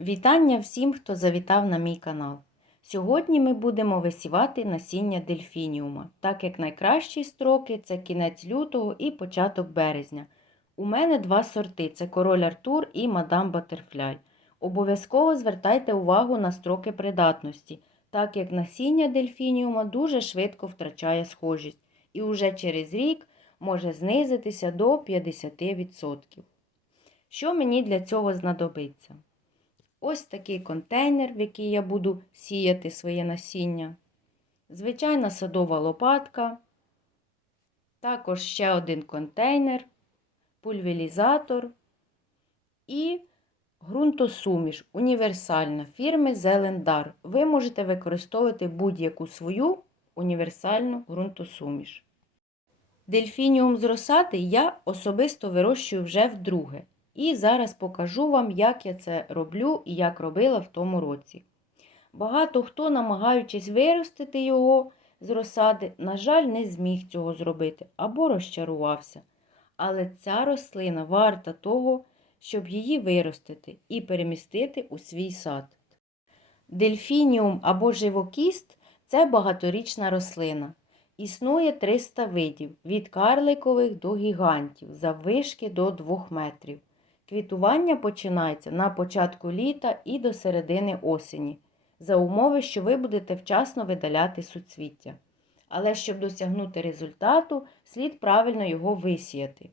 Вітання всім, хто завітав на мій канал. Сьогодні ми будемо висівати насіння дельфініума, так як найкращі строки це кінець лютого і початок березня. У мене два сорти це король Артур і мадам Батерфляй. Обов'язково звертайте увагу на строки придатності, так як насіння дельфініума дуже швидко втрачає схожість і уже через рік може знизитися до 50%. Що мені для цього знадобиться? Ось такий контейнер, в який я буду сіяти своє насіння. Звичайна садова лопатка. Також ще один контейнер, пульверізатор і ґрунтосуміш універсальна фірми Зелендар. Ви можете використовувати будь-яку свою універсальну ґрунтосуміш. Дельфініум з росати я особисто вирощую вже вдруге. І зараз покажу вам, як я це роблю і як робила в тому році. Багато хто, намагаючись виростити його з розсади, на жаль, не зміг цього зробити або розчарувався. Але ця рослина варта того, щоб її виростити і перемістити у свій сад. Дельфініум або живокіст це багаторічна рослина. Існує 300 видів від карликових до гігантів, заввишки до 2 метрів. Квітування починається на початку літа і до середини осені, за умови, що ви будете вчасно видаляти суцвіття. Але щоб досягнути результату, слід правильно його висіяти.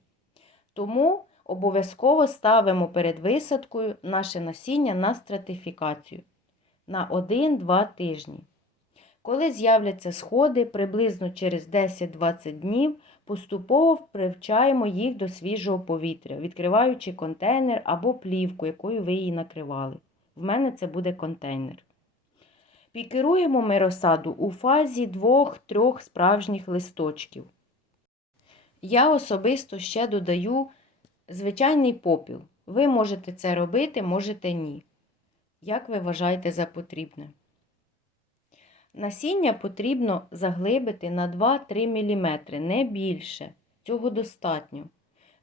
Тому обов'язково ставимо перед висадкою наше насіння на стратифікацію на 1-2 тижні. Коли з'являться сходи, приблизно через 10-20 днів поступово привчаємо їх до свіжого повітря, відкриваючи контейнер або плівку, якою ви її накривали. В мене це буде контейнер. Пікеруємо ми розсаду у фазі 2-3 справжніх листочків. Я особисто ще додаю звичайний попіл. Ви можете це робити, можете ні. Як ви вважаєте за потрібне? Насіння потрібно заглибити на 2-3 мм, не більше. Цього достатньо.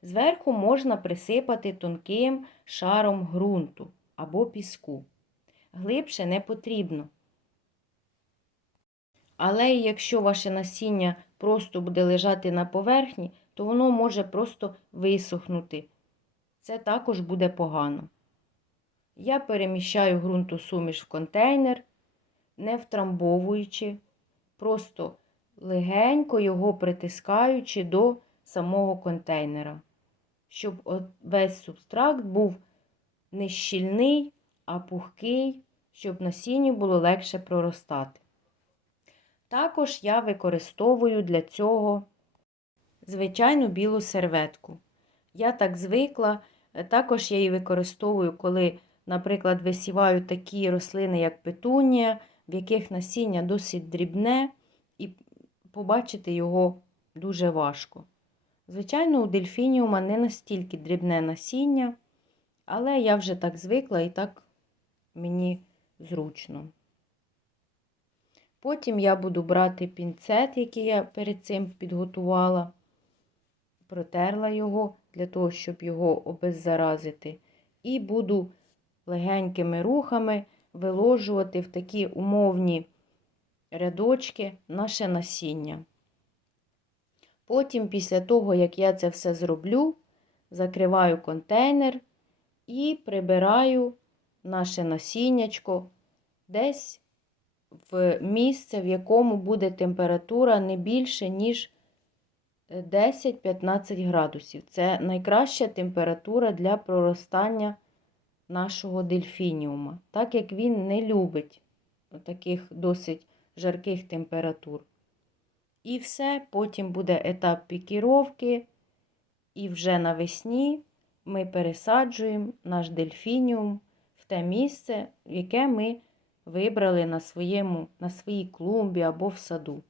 Зверху можна присипати тонким шаром ґрунту або піску. Глибше не потрібно. Але якщо ваше насіння просто буде лежати на поверхні, то воно може просто висохнути. Це також буде погано. Я переміщаю ґрунтосуміш в контейнер не втрамбовуючи, просто легенько його притискаючи до самого контейнера, щоб весь субстракт був не щільний, а пухкий, щоб насінню було легше проростати. Також я використовую для цього звичайну білу серветку. Я так звикла, також я її використовую, коли, наприклад, висіваю такі рослини, як петунія, в яких насіння досить дрібне, і побачити його дуже важко. Звичайно, у дельфініума не настільки дрібне насіння, але я вже так звикла і так мені зручно. Потім я буду брати пінцет, який я перед цим підготувала, протерла його для того, щоб його обеззаразити. І буду легенькими рухами виложувати в такі умовні рядочки наше насіння. Потім, після того, як я це все зроблю, закриваю контейнер і прибираю наше насіннячко десь в місце, в якому буде температура не більше, ніж 10-15 градусів. Це найкраща температура для проростання нашого дельфініума, так як він не любить таких досить жарких температур. І все, потім буде етап пікіровки, і вже навесні ми пересаджуємо наш дельфініум в те місце, яке ми вибрали на, своєму, на своїй клумбі або в саду.